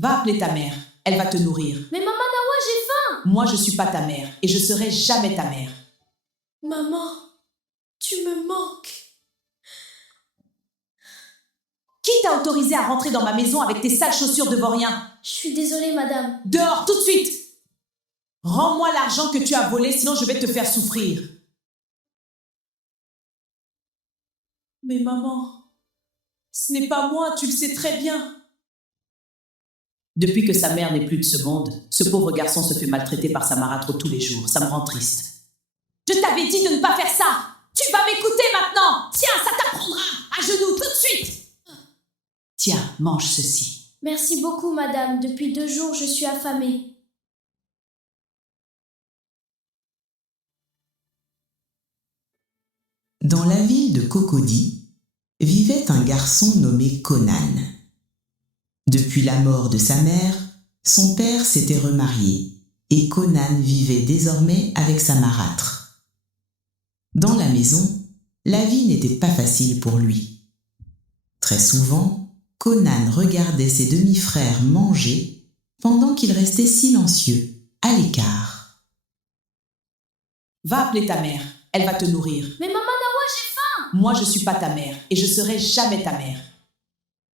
Va appeler ta mère, elle va te nourrir. Mais maman Nawa, j'ai faim. Moi, je suis pas ta mère et je serai jamais ta mère. Maman, tu me manques. Qui t'a autorisé à rentrer dans ma maison avec tes sales chaussures de vaurien? Je suis désolée, madame. Dehors, tout de suite! Rends-moi l'argent que tu as volé, sinon je vais te faire souffrir. Mais maman, ce n'est pas moi, tu le sais très bien. Depuis que sa mère n'est plus de ce monde, ce pauvre garçon se fait maltraiter par sa marâtre tous les jours. Ça me rend triste. Je t'avais dit de ne pas faire ça! Tu vas m'écouter maintenant! Tiens, ça t'apprendra! À genoux, tout de suite! Tiens, mange ceci. Merci beaucoup, madame. Depuis 2 jours, je suis affamée. Dans la ville de Cocody vivait un garçon nommé Conan. Depuis la mort de sa mère, son père s'était remarié et Conan vivait désormais avec sa marâtre. Dans la maison, la vie n'était pas facile pour lui. Très souvent, Conan regardait ses demi-frères manger pendant qu'il restait silencieux, à l'écart. Va appeler ta mère, elle va te nourrir. Mais maman Nawa, j'ai faim. Moi, je suis pas ta mère et je serai jamais ta mère.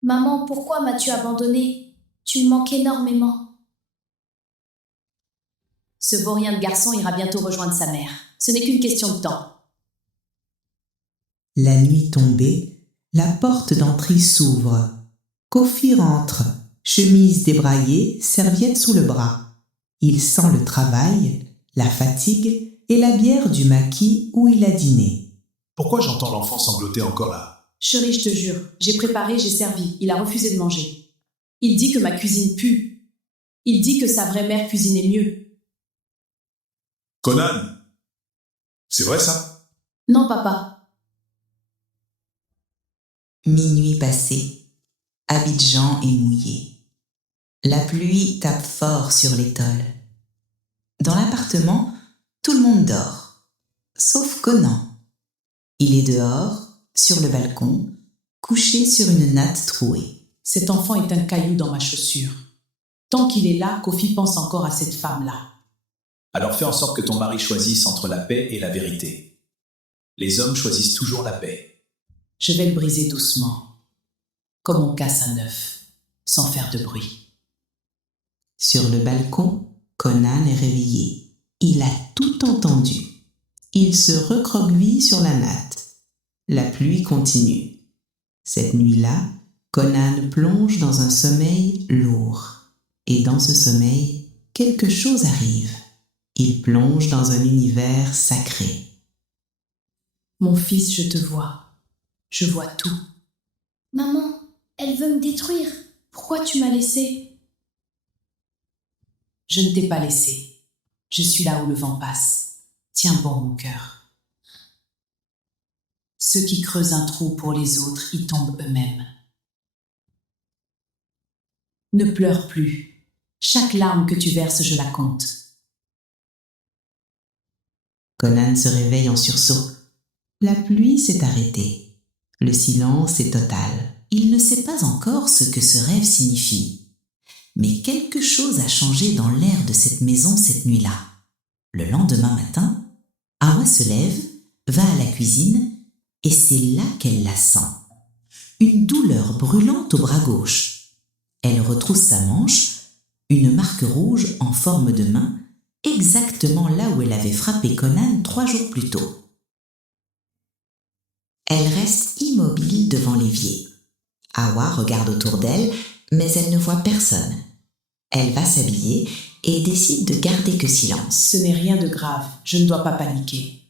Maman, pourquoi m'as-tu abandonnée? Tu me manques énormément. Ce vaurien de garçon ira bientôt rejoindre sa mère. Ce n'est qu'une question de temps. La nuit tombée, la porte d'entrée s'ouvre. Kofi rentre, chemise débraillée, serviette sous le bras. Il sent le travail, la fatigue et la bière du maquis où il a dîné. Pourquoi j'entends l'enfant sangloter encore là? Chérie, je te jure, j'ai préparé, j'ai servi. Il a refusé de manger. Il dit que ma cuisine pue. Il dit que sa vraie mère cuisinait mieux. Conan, c'est vrai ça? Non, papa. Minuit passé, Abidjan est mouillé. La pluie tape fort sur l'étole. Dans l'appartement, tout le monde dort, sauf Conan. Il est dehors, sur le balcon, couché sur une natte trouée. Cet enfant est un caillou dans ma chaussure. Tant qu'il est là, Kofi pense encore à cette femme-là. Alors fais en sorte que ton mari choisisse entre la paix et la vérité. Les hommes choisissent toujours la paix. Je vais le briser doucement, comme on casse un œuf, sans faire de bruit. Sur le balcon, Conan est réveillé. Il a tout entendu. Il se recroqueville sur la natte. La pluie continue. Cette nuit-là, Conan plonge dans un sommeil lourd. Et dans ce sommeil, quelque chose arrive. Il plonge dans un univers sacré. Mon fils, je te vois. Je vois tout. Maman, elle veut me détruire. Pourquoi tu m'as laissé? Je ne t'ai pas laissé. Je suis là où le vent passe. Tiens bon, mon cœur. Ceux qui creusent un trou pour les autres y tombent eux-mêmes. Ne pleure plus. Chaque larme que tu verses, je la compte. Conan se réveille en sursaut. La pluie s'est arrêtée. Le silence est total. Il ne sait pas encore ce que ce rêve signifie. Mais quelque chose a changé dans l'air de cette maison cette nuit-là. Le lendemain matin, Hawa se lève, va à la cuisine, et c'est là qu'elle la sent. Une douleur brûlante au bras gauche. Elle retrousse sa manche, une marque rouge en forme de main, exactement là où elle avait frappé Conan 3 jours plus tôt. Elle reste immobile devant l'évier. Hawa regarde autour d'elle, mais elle ne voit personne. Elle va s'habiller et décide de garder que silence. Ce n'est rien de grave, je ne dois pas paniquer.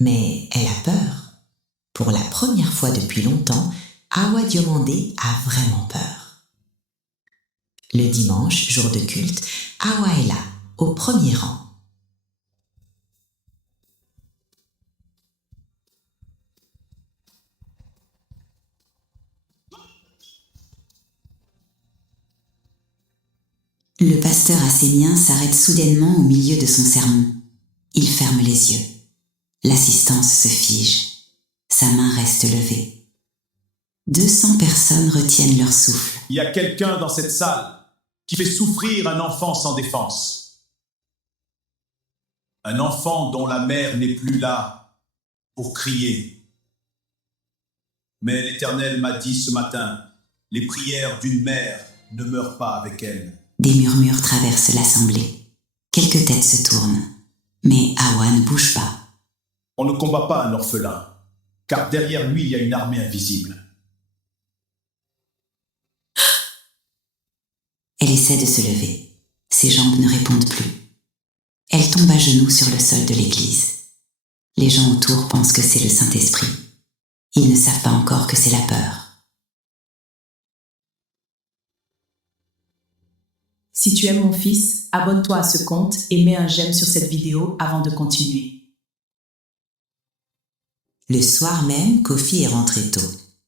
Mais elle a peur. Pour la première fois depuis longtemps, Hawa Diomandé a vraiment peur. Le dimanche, jour de culte, Hawa est là, au premier rang. Le pasteur assémien s'arrête soudainement au milieu de son sermon. Il ferme les yeux. L'assistance se fige. Sa main reste levée. 200 personnes retiennent leur souffle. Il y a quelqu'un dans cette salle qui fait souffrir un enfant sans défense. Un enfant dont la mère n'est plus là pour crier. Mais l'Éternel m'a dit ce matin, les prières d'une mère ne meurent pas avec elle. Des murmures traversent l'assemblée. Quelques têtes se tournent. Mais Hawa ne bouge pas. On ne combat pas un orphelin, car derrière lui, il y a une armée invisible. Elle essaie de se lever. Ses jambes ne répondent plus. Elle tombe à genoux sur le sol de l'église. Les gens autour pensent que c'est le Saint-Esprit. Ils ne savent pas encore que c'est la peur. Si tu aimes mon fils, abonne-toi à ce compte et mets un j'aime sur cette vidéo avant de continuer. Le soir même, Kofi est rentré tôt.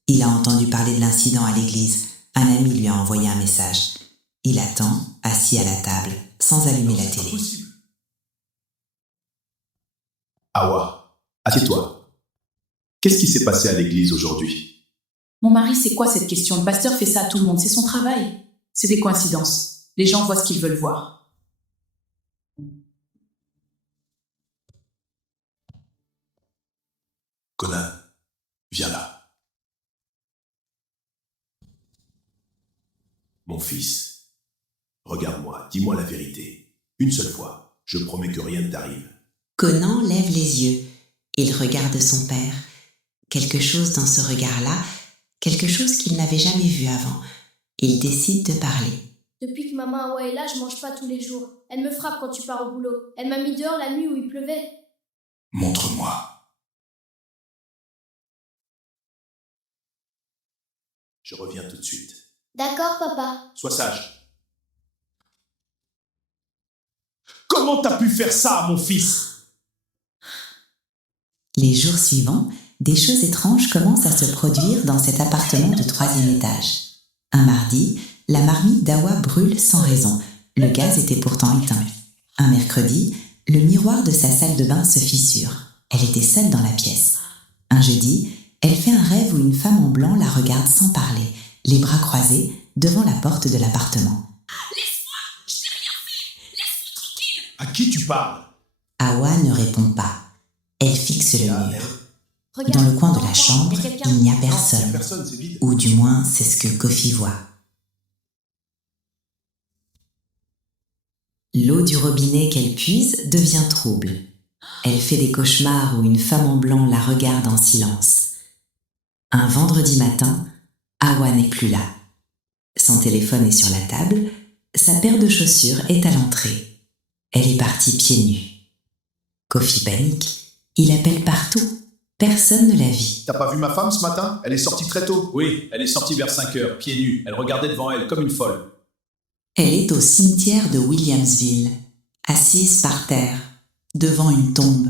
Il a entendu parler de l'incident à l'église. Un ami lui a envoyé un message. Il attend, assis à la table, sans allumer la télé. Hawa, assieds-toi. Qu'est-ce qui s'est passé à l'église aujourd'hui? Mon mari, c'est quoi cette question? Le pasteur fait ça à tout le monde, c'est son travail. C'est des coïncidences. Les gens voient ce qu'ils veulent voir. Conan, viens là. Mon fils, regarde-moi, dis-moi la vérité. Une seule fois, je promets que rien ne t'arrive. Conan lève les yeux. Il regarde son père. Quelque chose dans ce regard-là, quelque chose qu'il n'avait jamais vu avant. Il décide de parler. Depuis que maman Hawa est là, je mange pas tous les jours. Elle me frappe quand tu pars au boulot. Elle m'a mis dehors la nuit où il pleuvait. Montre-moi. Je reviens tout de suite. D'accord, papa. Sois sage. Comment t'as pu faire ça à mon fils? Les jours suivants, des choses étranges commencent à se produire dans cet appartement de 3e étage. Un mardi, la marmite d'Hawa brûle sans raison. Le gaz était pourtant éteint. Un mercredi, le miroir de sa salle de bain se fissure. Elle était seule dans la pièce. Un jeudi, elle fait un rêve où une femme en blanc la regarde sans parler, les bras croisés, devant la porte de l'appartement. Laisse-moi, je n'ai rien fait. Laisse-moi tranquille. À qui tu parles? Hawa ne répond pas. Elle fixe le mur. Regarde, Dans le coin de la enfant, chambre, y a quelqu'un. il n'y a Il y a personne. personne, c'est vide. Ou du moins, c'est ce que Kofi voit. L'eau du robinet qu'elle puise devient trouble. Elle fait des cauchemars où une femme en blanc la regarde en silence. Un vendredi matin, Hawa n'est plus là. Son téléphone est sur la table, sa paire de chaussures est à l'entrée. Elle est partie pieds nus. Kofi panique, il appelle partout. Personne ne la vit. T'as pas vu ma femme ce matin? Elle est sortie très tôt. Oui, elle est sortie vers 5 heures, pieds nus. Elle regardait devant elle comme une folle. Elle est au cimetière de Williamsville, assise par terre, devant une tombe.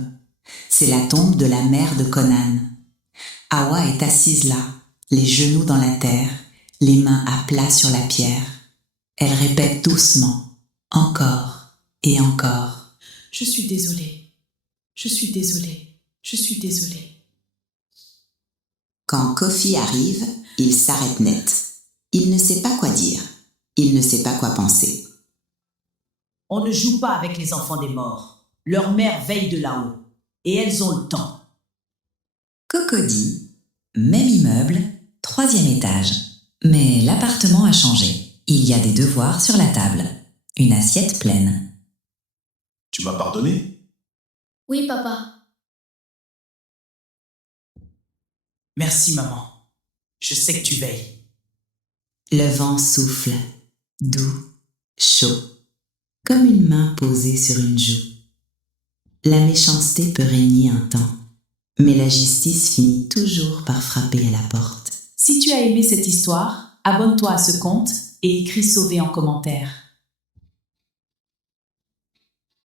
C'est la tombe de la mère de Conan. Hawa est assise là, les genoux dans la terre, les mains à plat sur la pierre. Elle répète doucement, encore et encore. Je suis désolée. Je suis désolée. Je suis désolée. Quand Kofi arrive, il s'arrête net. Il ne sait pas quoi dire. Il ne sait pas quoi penser. On ne joue pas avec les enfants des morts. Leur mère veille de là-haut. Et elles ont le temps. Cocody, même immeuble, 3e étage. Mais l'appartement a changé. Il y a des devoirs sur la table. Une assiette pleine. Tu m'as pardonné? Oui, papa. Merci, maman. Je sais que tu veilles. Le vent souffle, doux, chaud, comme une main posée sur une joue. La méchanceté peut régner un temps, mais la justice finit toujours par frapper à la porte. Si tu as aimé cette histoire, abonne-toi à ce compte et écris sauver en commentaire.